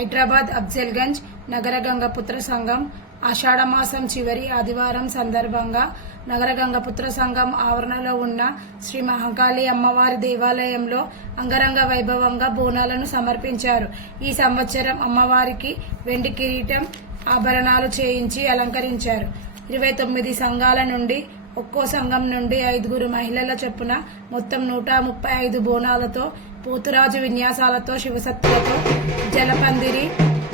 హైదరాబాద్ అఫ్జల్గంజ్ నగరగంగ పుత్ర సంఘం ఆషాఢమాసం చివరి ఆదివారం సందర్భంగా నగరగంగ పుత్ర సంఘం ఆవరణలో ఉన్న శ్రీ మహంకాళి అమ్మవారి దేవాలయంలో అంగరంగ వైభవంగా బోనాలను సమర్పించారు. ఈ సంవత్సరం అమ్మవారికి వెండి కిరీటం ఆభరణాలు చేయించి అలంకరించారు. ఇరవై తొమ్మిది సంఘాల నుండి ఒక్కో సంఘం నుండి ఐదుగురు మహిళల చొప్పున మొత్తం నూట ముప్పై ఐదు బోనాలతో పోతురాజు విన్యాసాలతో శివసత్తులతో జలపందిరి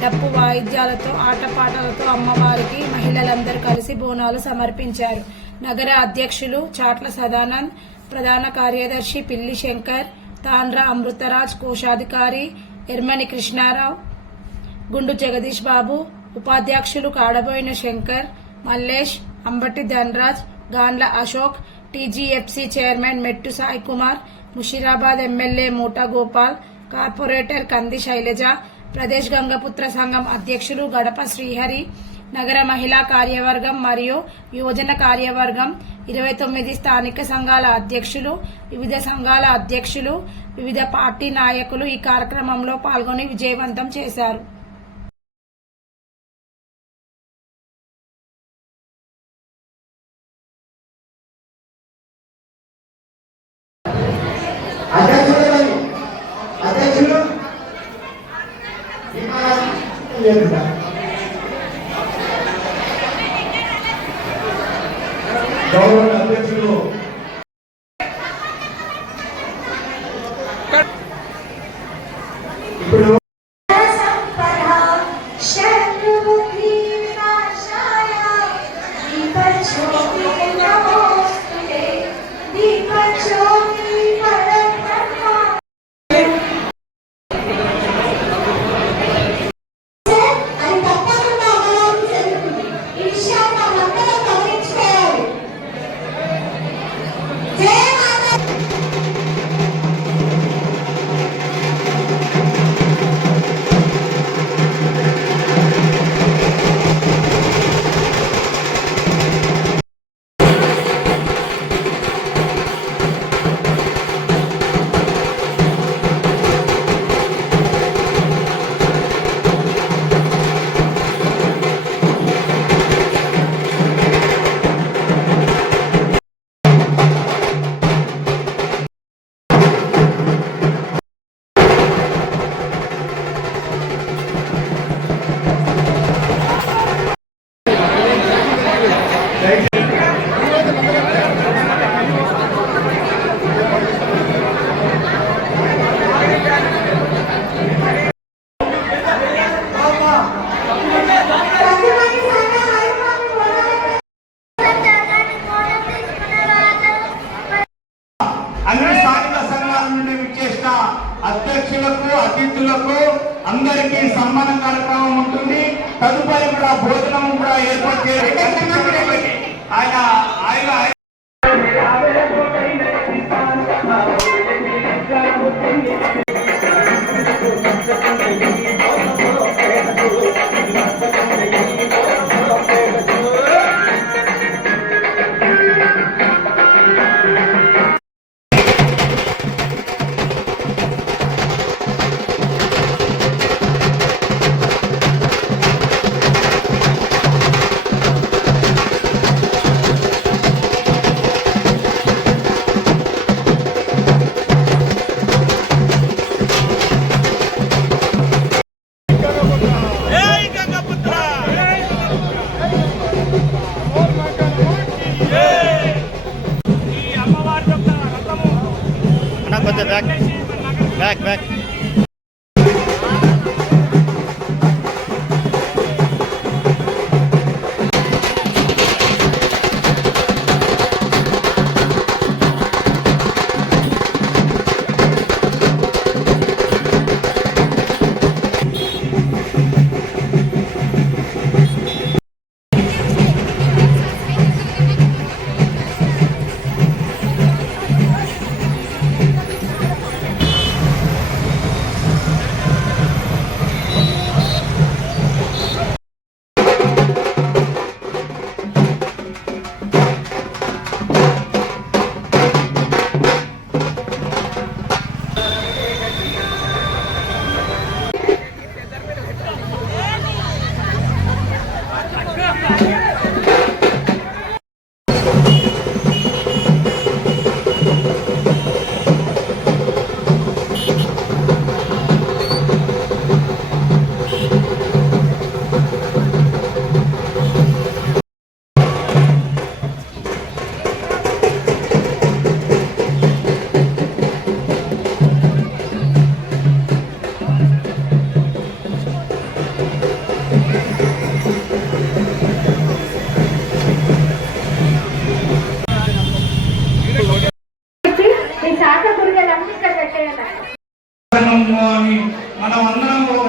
డప్పు వాయిద్యాలతో ఆటపాటలతో అమ్మవారికి మహిళలందరూ కలిసి బోనాలు సమర్పించారు. నగర అధ్యక్షులు చాట్ల సదానంద్ ప్రధాన కార్యదర్శి పిల్లి శంకర్ తాండ్ర అమృతరాజ్ కోశాధికారి ఎర్మని కృష్ణారావు గుండు జగదీష్ బాబు ఉపాధ్యక్షులు Kadaboina Shankar Mallesh Ambati Dhanraj Gandla Ashok TGFC chairman Mettu Sai Kumar Musheerabad MLA Muta Gopal corporator Kandi Shailaja Pradesh Gangaputra సంఘం అధ్యక్షులు గడప శ్రీహరి నగర మహిళా కార్యవర్గం మరియు యువజన కార్యవర్గం ఇరవై తొమ్మిది స్థానిక సంఘాల అధ్యక్షులు వివిధ సంఘాల అధ్యక్షులు వివిధ పార్టీ నాయకులు ఈ కార్యక్రమంలో పాల్గొని విజయవంతం చేశారు. అధ్యక్షుడు? అధ్యక్షుడు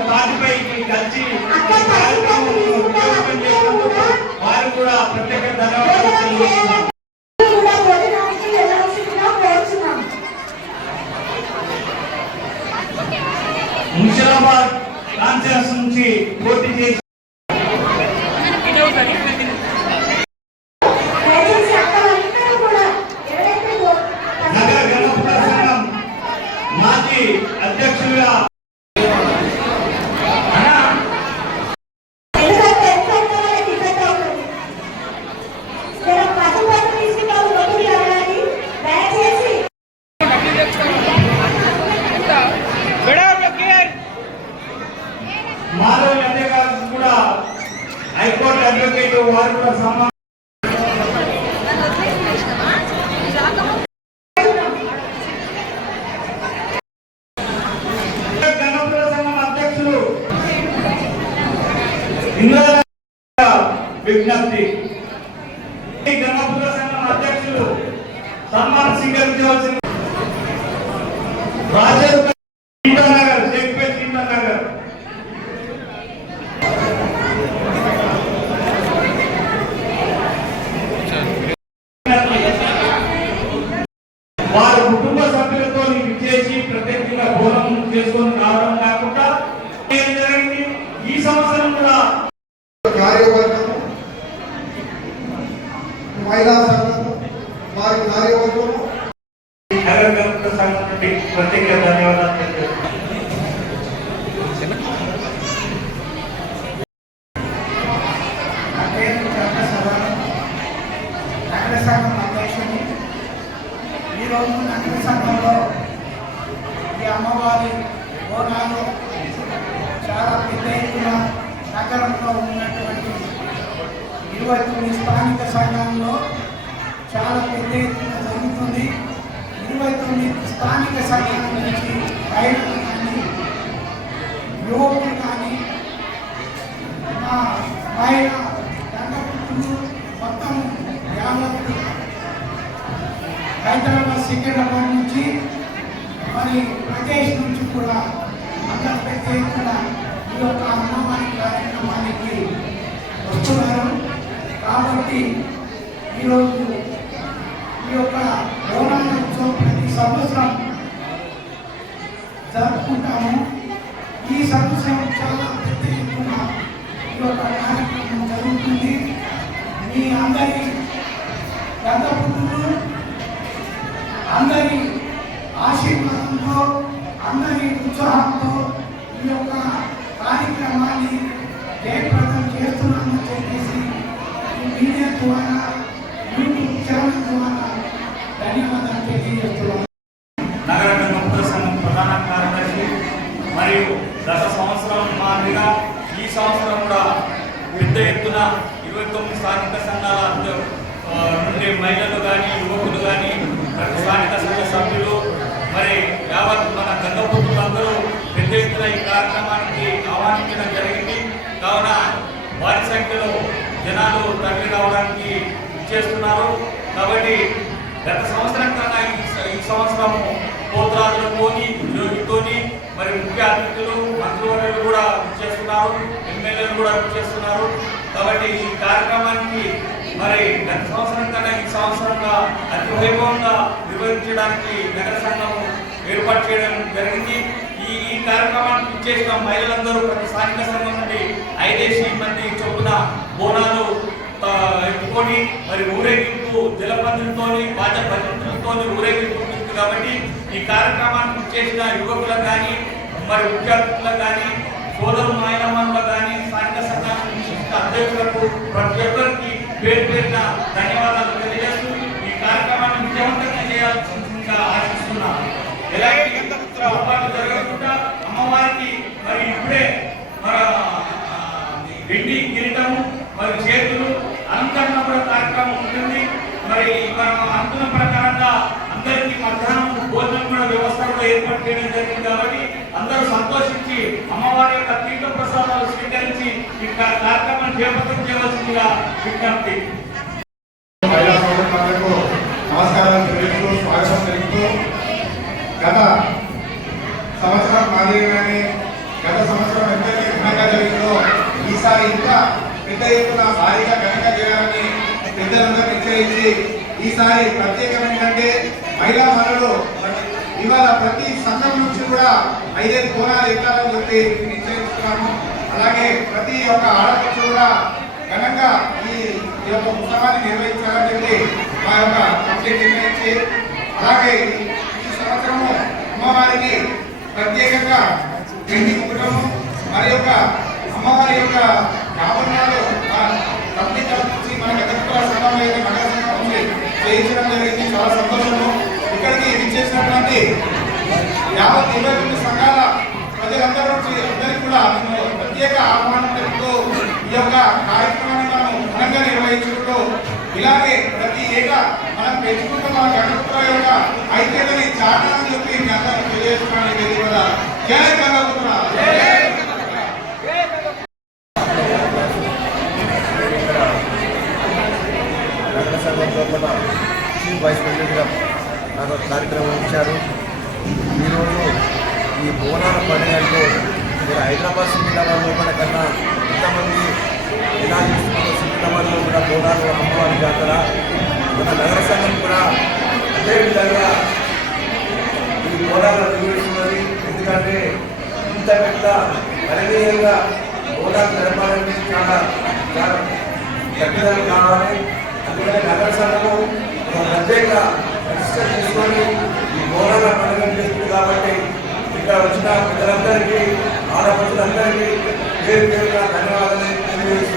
తాటిపై కలిసి వారు కూడా ప్రత్యేక ధన్యవాదాలు విజ్ఞప్తి. ఈ సంఘం అధ్యక్షులు సన్మానం స్వీకరించవలసిన రాజేంద్ర నగర్ షేక్పేట్ నగర్ వారి కుటుంబ సభ్యులతో చేసి ప్రత్యేకంగా భోజనం చేసుకొని రావడం కాకుండా ఏం జరిగింది ఈ సంవత్సరం కూడా కార్యవర్గం మహిళా సంఘం వారి కార్యవర్గం నగర సంఘం నుండి ప్రత్యేక ధన్యవాదాలు తెలియజేస్తున్నాను. నా పేరు చంద్ర సదానం నగర సంఘం అధ్యక్షుని ఈరోజు నగర సంఘంలో ఈ అమ్మవారి బోనాలు చాలా పెద్ద ఎత్తున నగరంలో ఉన్నటువంటి ఇరవై తొమ్మిది స్థానిక సంఘంలో చాలా పెద్ద ఎత్తున జరుగుతుంది. స్థానిక సంఘాల నుంచి రైతులు కానీ యువకులు కానీ మా ఆయన రంగపుత్రులు మొత్తం యావత్ హైదరాబాద్ సికింద్రాబాద్ నుంచి మరి ప్రదేశ్ నుంచి కూడా అందరూ పెద్ద ఎత్తున ఈ యొక్క అమ్మవారి కార్యక్రమానికి వస్తున్నారు. కాబట్టి ఈరోజు ఈ యొక్క బోనాల ఉత్సవం ప్రతి సంవత్సరం జరుపుకుంటాము. ఈ సంవత్సరం చాలా పెద్ద ఎత్తున ఈ యొక్క కార్యక్రమం జరుగుతుంది. మీ అందరి గంధపుత్రులు అందరి ఆశీర్వాదంతో అందరి ఉత్సాహంతో ఈ యొక్క కార్యక్రమాన్ని జయప్రదం చేస్తున్నామని చెప్పేసి మీడియా ద్వారా యూట్యూబ్ ఛానల్ ద్వారా ధన్యవాదాలు తెలియజేస్తున్నాను నగర గణపతుల సంఘం ప్రధాన కార్యదర్శి మరియు గత సంవత్సరం మాదిరిగా ఈ సంవత్సరం కూడా పెద్ద ఎత్తున ఇరవై తొమ్మిది స్థానిక సంఘాల అధ్య- ఆ, నుండి మహిళలు కానీ యువకులు కానీ ప్రతి స్థానిక సంఘ సభ్యులు మరి యావత్ మన గంగపుత్రులందరూ పెద్ద ఎత్తున ఈ కార్యక్రమానికి ఆహ్వానించడం జరిగింది. కావున వారి సంఖ్యలో జనాలు తరలి రావడానికి ఇచ్చేస్తున్నారు కాబట్టి గత సంవత్సరం కన్నా ఈ స- ఈ సంవత్సరము పోతరాజులతోని ఉద్యోగితోని మరి ముఖ్య అతిథులు మంత్రివర్యులు కూడా చేస్తున్నారు. ఎమ్మెల్యేలు కూడా చేస్తున్నారు. కాబట్టి ఈ కార్యక్రమానికి మరి గత సంవత్సరం కన్నా ఈ సంవత్సరంగా అతి వైభవంగా నిర్వహించడానికి నగర సంఘం ఏర్పాటు చేయడం జరిగింది. ఈ ఈ కార్యక్రమానికి చేసిన మహిళలందరూ ప్రతి స్థానిక సంఘం నుండి ఐదేసి మంది చొప్పున బోనాలు ఎత్తుకొని మరి ఊరేగింపు జలపందులతోని బాజ భజనలతోని ఊరేగింపు ఉంటుంది కాబట్టి ఈ కార్యక్రమానికి చేసిన యువకులకు కానీ మరి విద్యార్థులకు కానీ సోదరు నాయనమ్మలకు కానీ స్థానిక సంఘాల విశిష్ట అధ్యక్షులకు ప్రతి ఒక్కరికి పేరు పేరున ధన్యవాదాలు తెలియజేస్తూ ఈ కార్యక్రమాన్ని విజయవంతంగా చేయాల్సిందిగా ఆశిస్తున్నాను ఎలాంటి అవకాశం జరగకుండా అమ్మవారికి మరి ఇప్పుడే మన వెండి కిరీటము మరి చేతులు అలంకరణ కూడా కార్యక్రమం ఉంటుంది. మరి మనం అనుకున్న ప్రకారంగా అందరికీ మధ్యాహ్నం భోజనం కూడా వ్యవస్థ కూడా ఏర్పాటు చేయడం జరిగింది కాబట్టి అందరూ సంతోషించి అమ్మవారి యొక్క తీర్థ ప్రసాదాలు స్వీకరించి ఈ కార్యక్రమం కార్యక్రమాన్ని చేపట్టం చేయవలసిందిగా విజ్ఞప్తి. మహిళా సోదరులకు నమస్కారాలు తెలియజేస్తూ స్వాగతం తెలుపుతూ గత సంవత్సరం మాదిరిగానే గత సంవత్సరం ఎంతైతే ఘనంగా జరిగిందో ఈసారి ఇంకా పెద్ద ఎత్తున భారీగా ఘనంగా చేయాలని పెద్దలందరూ నిశ్చయించి ఈసారి ప్రత్యేకం ఏంటంటే మహిళా మనులు ఇవాళ ప్రతి సంఘం నుంచి కూడా ఐదైదు కోణాలు ఎక్కాలని చెప్పి నిశ్చయించుకున్నాము. అలాగే ప్రతి ఒక్క ఆడపడుచు కూడా ఘనంగా ఈ యొక్క ఉత్సవాన్ని నిర్వహించాలని చెప్పి మా యొక్క కమిటీ నిర్ణయించి అలాగే ఈ సంవత్సరము అమ్మవారికి ప్రత్యేకంగా వెండి ముగ్గురము మరి యొక్క అమ్మవారి యొక్క ఆభరణాలు ఆ కమిటీ తరఫు నుంచి మన గతంలో సంఘం అయితే మగ సంఘం ఉంది చేయించడం జరిగింది. చాలా సంతోషము. ఇక్కడికి విచ్చేసినటువంటి యావత్ ఇరవై తొమ్మిది సంఘాల ప్రజలందరూ నుంచి అందరికీ కూడా ప్రత్యేక ఆహ్వానం తెలుపుతూ ఈ యొక్క కార్యక్రమాన్ని మనం ఘనంగా నిర్వహించుకుంటూ ఇలాగే ప్రతి ఏటా మనం పెంచుకుంటూ మన గణపుత్ర యొక్క ఐక్యతని చాటాలని చెప్పి మీ అందరూ తెలియజేస్తున్నాను ఈ వేదిక మీద. జై వైస్ ప్రెసిడెంట్గా నాకు కార్యక్రమం ఇచ్చారు ఈరోజు ఈ బోనాల పండుగ అంటే మీరు హైదరాబాద్ సికింద్రాబాద్ లోపల కన్నా ఎంతమంది ఇలా చేస్తున్నారు సికింద్రాబాద్లో కూడా బోనాలు అమ్మవారి జాతర. మన నగర సంఘం కూడా అదేవిధంగా ఈ బోనాలు నిర్వహిస్తున్నది. ఎందుకంటే ఇంత పెద్ద గణనీయంగా బోనాలు నడపాలంటే చాలా చాలా గట్టిదాన్ని కావాలి. అందుకని నగర సంఘము ప్రత్యేక రిజిస్టర్ చేసుకొని ఈ బోనాల పండుగ చేస్తుంది కాబట్టి ఇక్కడ వచ్చిన ప్రజలందరికీ ఆడపడుతులందరికీ పేరు పేరుగా ధన్యవాదాలు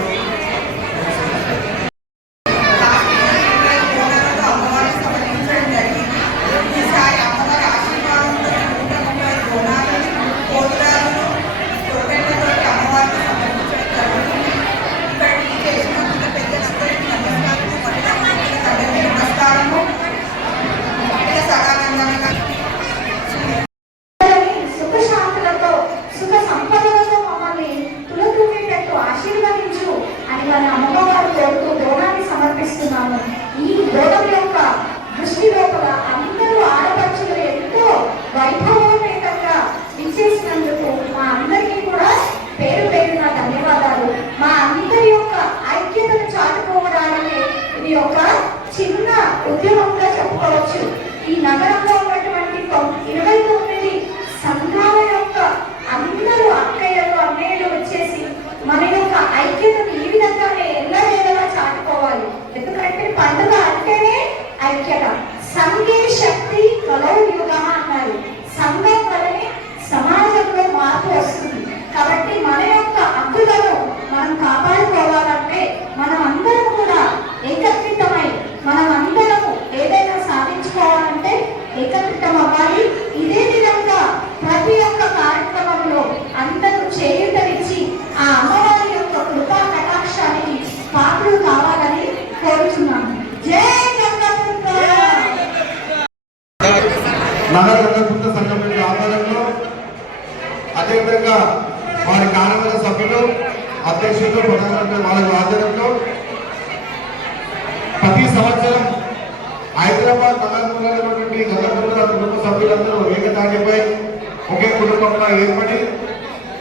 ఒకే ఏర్పడి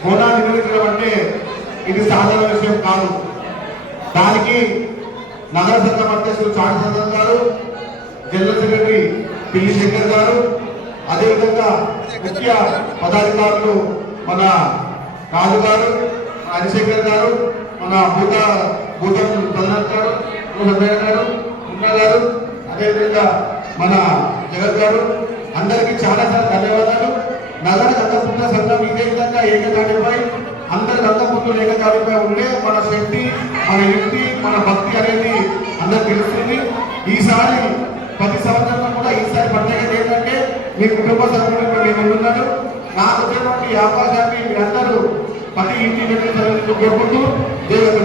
హోదా నిర్వహించడం అంటే ఇది సాధారణ విషయం కాదు. దానికి నగర సంఘం అధ్యక్షులు చాటి సంఘం గారు జనరల్ సెక్రటరీ పిల్లి శంకర్ గారు అదేవిధంగా ముఖ్య పదాధికారులు మన రాజు గారు హరిశంకర్ గారు మన భూత భూతం ప్రధాన్ గారు సభ్య గారు గారు అదేవిధంగా మన జగత్ గారు అందరికీ చాలా చాలా ధన్యవాదాలు. నగర గంగపుత్ర సంఘం ఏకతాటిపై అందరి గంగపుత్రులు ఏకతాటిపై ఉండే మన శక్తి మన యుక్తి మన భక్తి అనేది అందరికి తెలుస్తుంది. ఈసారి ప్రతి సంవత్సరం కూడా ఈసారి ప్రత్యేకత ఏంటంటే మీ కుటుంబ సభ్యులు నేను ఉన్నాను నాకు వచ్చినటువంటి ఈ అవకాశాన్ని మీరందరూ ప్రతి ఇంటి కోరుకుంటూ దేవత